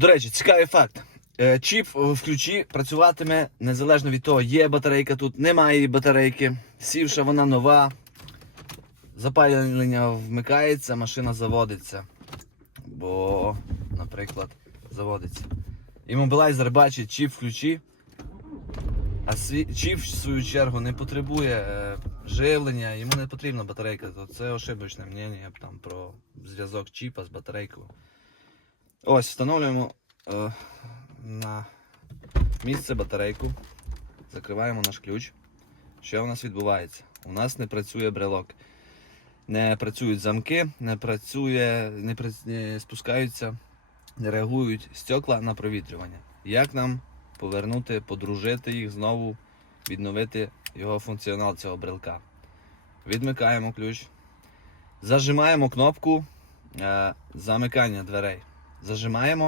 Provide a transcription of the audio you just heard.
До речі, цікавий факт. Е, Чіп в ключі працюватиме незалежно від того, є батарейка тут, немає батарейки. Сівша вона нова. Запалення вмикається, машина заводиться. Бо, наприклад, заводиться. Іммобілайзер бачить чіп в ключі, а сві- чіп, в свою чергу, не потребує е, живлення, йому не потрібна батарейка. То це ошибочне мнення там, про зв'язок чіпа з батарейкою. Ось, встановлюємо е, на місце батарейку, закриваємо наш ключ. Що у нас відбувається? У нас не працює брелок. Не працюють замки, не працює, не, пра- не спускаються, не реагують стекла на провітрювання. Як нам повернути, подружити їх знову, відновити його функціонал цього брелка? Відмикаємо ключ, зажимаємо кнопку е, замикання дверей. Зажимаємо.